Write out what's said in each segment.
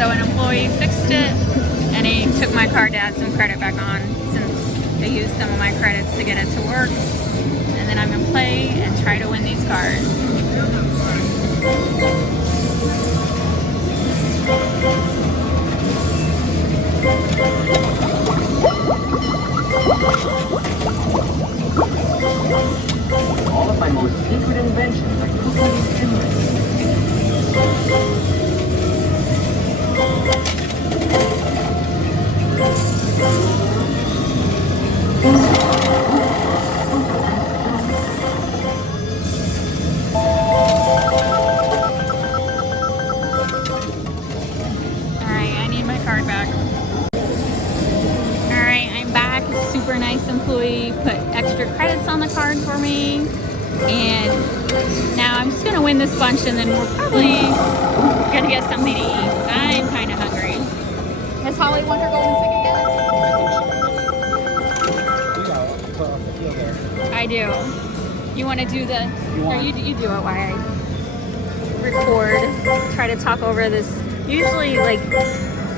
So an employee fixed it, and he took my card to add some credit back on since they used some of my credits to get it to work. And then I'm gonna play and try to win these cards. All of my most secret inventions are cookies in this. Alright, I need my card back. Alright, I'm back. Super nice employee put extra credits on the card for me. And now I'm just gonna win this bunch, and then we're probably gonna get something to eat. I'm kind of hungry. Has Holly won her golden ticket yet? I do. You want to do the? You do it while I record. Try to talk over this. Usually, like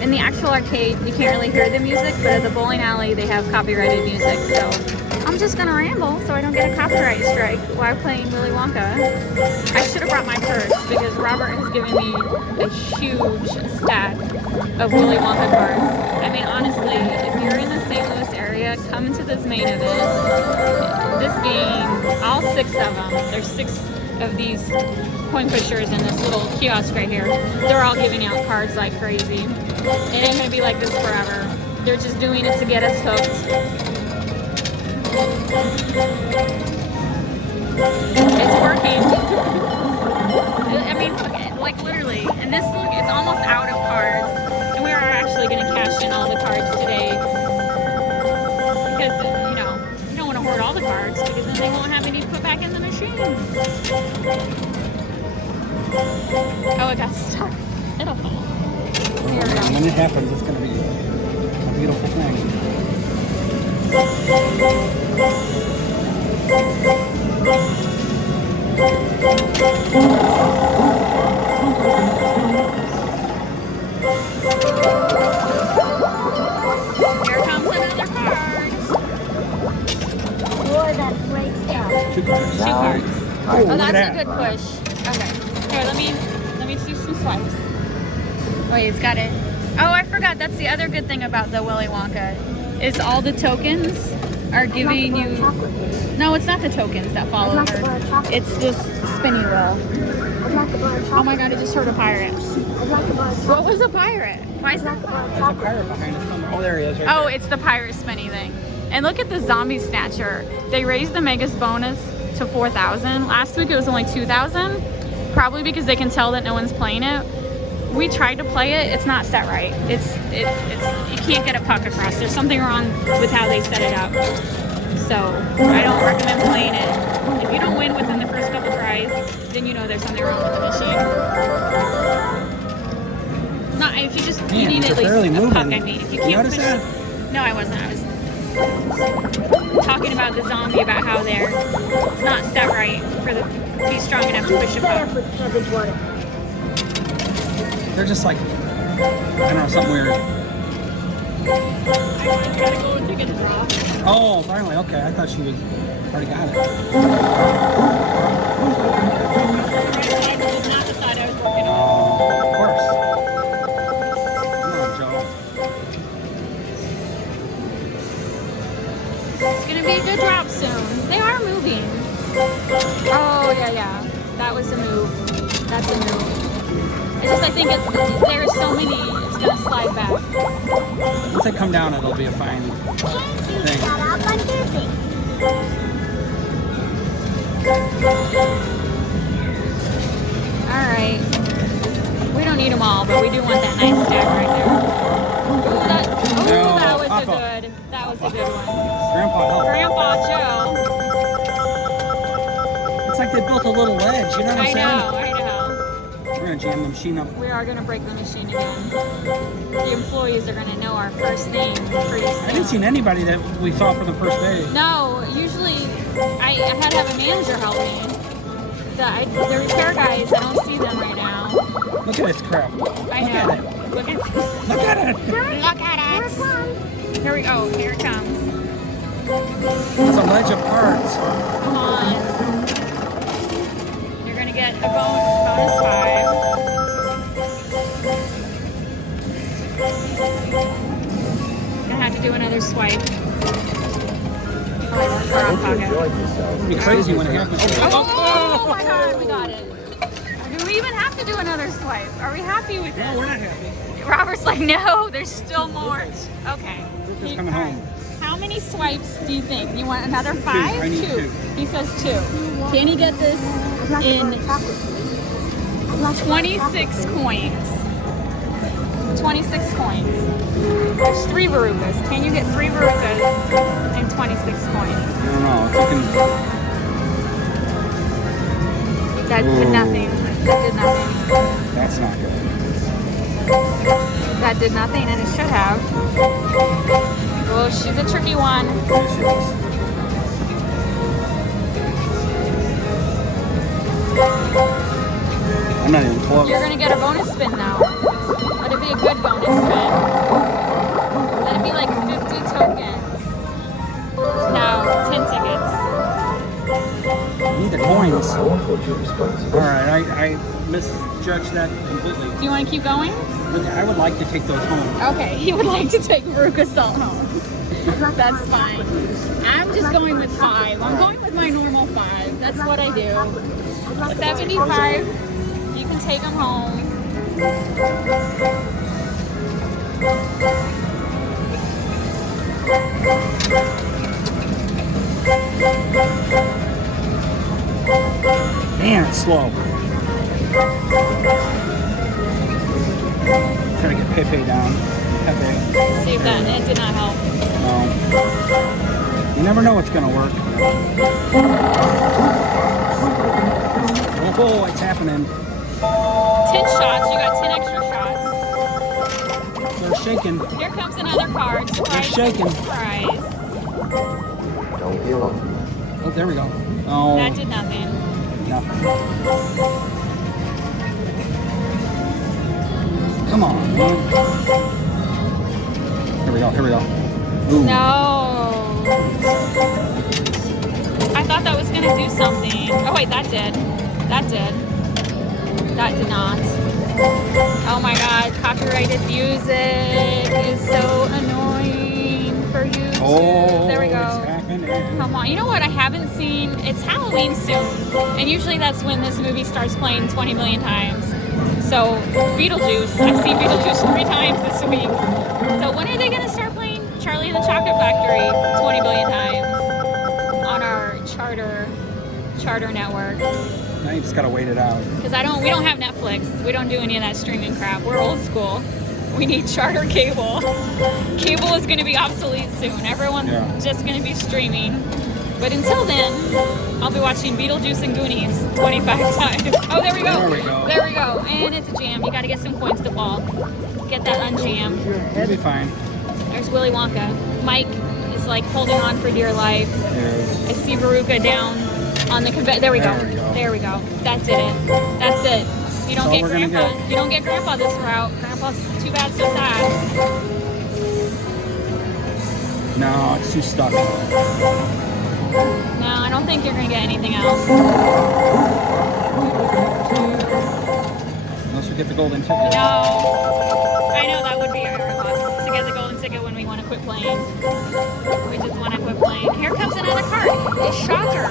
in the actual arcade, you can't really hear the music, but at the bowling alley, they have copyrighted music. So I'm just gonna ramble so I don't get a copyright strike while playing Willy Wonka. I should have brought my purse because Robert has given me a huge stack of Willy Wonka cards. I mean, honestly, if you're in the St. Louis area, come to this main event. This game, all 6 of them, there's 6 of these coin pushers in this little kiosk right here. They're all giving out cards like crazy. It ain't gonna be like this forever. They're just doing it to get us hooked. It's working. I mean, like literally. And this, look, it's almost out of cards. And we are actually going to cash in all the cards today. Because, you know, you don't want to hoard all the cards because then they won't have any to put back in the machine. Oh, it got stuck. It'll fall. Here we go. When it happens, it's going to be a beautiful thing. Here comes another card. Boy, that's great stuff. 2 cards. 2 cards. Oh, Oh, look at that's a that. good push. Okay. Here, let me do some swipes. Wait, it's got it. Oh, I forgot. That's the other good thing about the Willy Wonka is all the tokens are giving you. No, it's not the tokens that fall over. It's this spinny wheel. Oh my god, I just heard a pirate. What was a pirate? Why is that? There's a pirate behind us somewhere. Oh, there he is. Right Oh, there. it's the pirate spinny thing. And look at the zombie snatcher. They raised the Megas bonus to 4,000. Last week it was only 2,000. Probably because they can tell that no one's playing it. We tried to play it. It's not set right. It's you can't get a puck across. There's something wrong with how they set it up. So I don't recommend playing it. If you don't win within the first couple tries, then you know there's something wrong with the machine. Not if you just you need at least a puck. I mean, if you can't push. No, I wasn't. I was talking about the zombie about how it's not set right for the be strong enough to push a puck. They're just like, I don't know, something weird. I gotta go and take a draw. Oh, finally. Okay, I thought she was already got it. I did not decide I was working on Of course. Come on, Joe. It's gonna be a good drop soon. They are moving. Oh yeah. That was a move. That's a move. I think there's so many, it's gonna slide back. Once they come down, it'll be a fine thing. Alright. We don't need them all, but we do want that nice stack right there. That was a good one. Grandpa helped. Grandpa Joe. It's like they built a little ledge, you know what I'm saying? I know. We're gonna jam the machine up. We are gonna break the machine again. The employees are gonna know our first name pretty soon. I haven't seen anybody that we saw for the first day. No, usually I had to have a manager help me. The repair guys, I don't see them right now. Look at this crap. I Look know. at it. Look at this. Look at it! Look at it. Here we go. Here it comes. It's a ledge of cards. Come on. You're gonna get a bonus 5. Gonna have to do another swipe. Oh, that's our own pocket. It'd be crazy when it happens. Oh my god, we got it. Do we even have to do another swipe? Are we happy with this? No, we're not happy. Robert's like, no, there's still more. Okay. Ruka's coming home. How many swipes do you think? You want another 5? I need 2. He says 2. Can he get this in 26 coins? 26 coins. There's 3 Verucas. Can you get 3 Verucas in 26 coins? I don't know. If you can... That did nothing. That did nothing. That's not good. That did nothing, and it should have. Oh, she's a tricky one. Yes, she is. I'm not even close. You're gonna get a bonus spin now. But it'd be a good bonus spin. That'd be like 50 tokens. No, 10 tickets. I need the coins. Alright, I misjudged that completely. Do you want to keep going? I would like to take those home. Okay, he would like to take Veruca Salt home. That's fine. I'm just going with 5. I'm going with my normal 5. That's what I do. 75, you can take them home. Man, it's slow. Trying to get Pepe down. Pepe. See if that, it did not help. No. You never know what's going to work. Oh, it's happening. 10 shots, you got 10 extra shots. They're shaking. Here comes another card. Surprise. shaking. Surprise. Don't be alone. Oh, there we go. Oh, That did nothing. nothing. Come on, man. Here we go, here we go. Ooh. No. I thought that was going to do something. Oh, wait, that did. That did. That did not. Oh my god, copyrighted music is so annoying for you. Oh, There we it's go. happening. Come on. You know what I haven't seen? It's Halloween soon. And usually that's when this movie starts playing 20 million times. So, Beetlejuice. I've seen Beetlejuice 3 times this week. So when are they going to start playing Charlie and the Chocolate Factory 20 billion times on our charter network? Now you just gotta wait it out. Because we don't have Netflix. We don't do any of that streaming crap. We're old school. We need charter cable. Cable is going to be obsolete soon. Everyone's just going to be streaming. But until then, I'll be watching Beetlejuice and Goonies 25 times. Oh, there we go. There we go. There we go. And it's a jam. You got to get some coins to fall. Get that unjammed. It'll be fine. There's Willy Wonka. Mike is like holding on for dear life. There's... I see Veruca down on the conveyor. There we go. There we go. That did it. That's it. You don't That's all get we're gonna Grandpa. get. You don't get Grandpa this route. Grandpa's too bad, so sad. No, it's too stuck. No, I don't think you're gonna get anything else. Unless we get the golden ticket. No. I know that would be our luck to get the golden ticket when we want to quit playing. We just want to quit playing. Here comes another card. A shocker.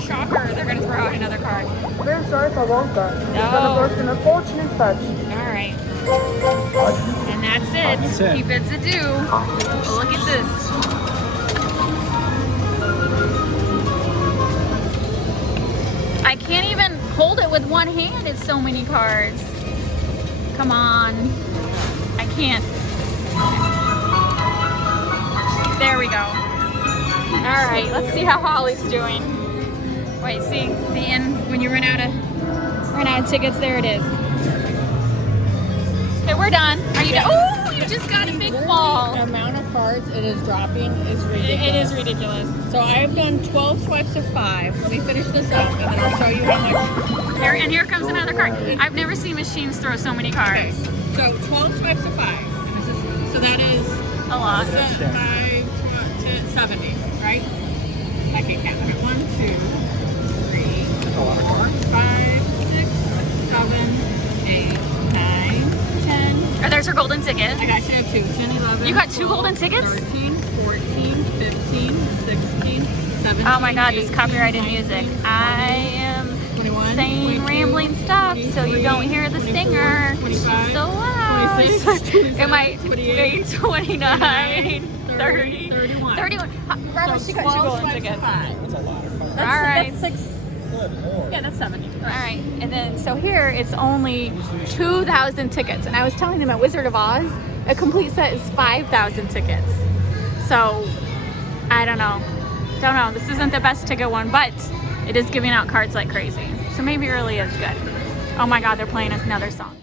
Shocker. They're gonna throw out another card. Very sorry for Wonka. It's No. gonna burst an unfortunate touch. All right. And that's it. That's it. He bids adieu. Look at this. I can't even hold it with one hand. It's so many cards. Come on. I can't. There we go. All right, let's see how Holly's doing. Wait, see the end when you run out of tickets. There it is. Okay, we're done. Are you done? Oh, you just got a big fall. The amount of cards it is dropping is ridiculous. It is ridiculous. So I've done 12 swipes of 5. Let me finish this up and then I'll show you how much. Here comes another card. I've never seen machines throw so many cards. So So 12 swipes of 5. And this is, so that is A lot. 5, 70, right? I can count. 1, 2, 3, 4, 5, 6, 7, 8, 9, 10. There's your golden ticket. I actually have 2. 10, 11. You got 2 golden tickets? 13, 14, 15, 16, 17. Oh my god, this 18, copyrighted 19, music. 20, I am 21, saying 22, rambling stuff so you 23, don't hear the 24, stinger. 25, She's so loud. 26, 27, Am I 28, 29, 30, 31. 31. Rama, So she got 2 12 golden swipes tickets. of 5. That's a lot of fun. All right. That's 6. Yeah, that's 70. All right, and then so here it's only 2,000 tickets, and I was telling them at Wizard of Oz, a complete set is 5,000 tickets. So I don't know. This isn't the best ticket one, but it is giving out cards like crazy. So maybe it really is good. Oh my God, they're playing another song.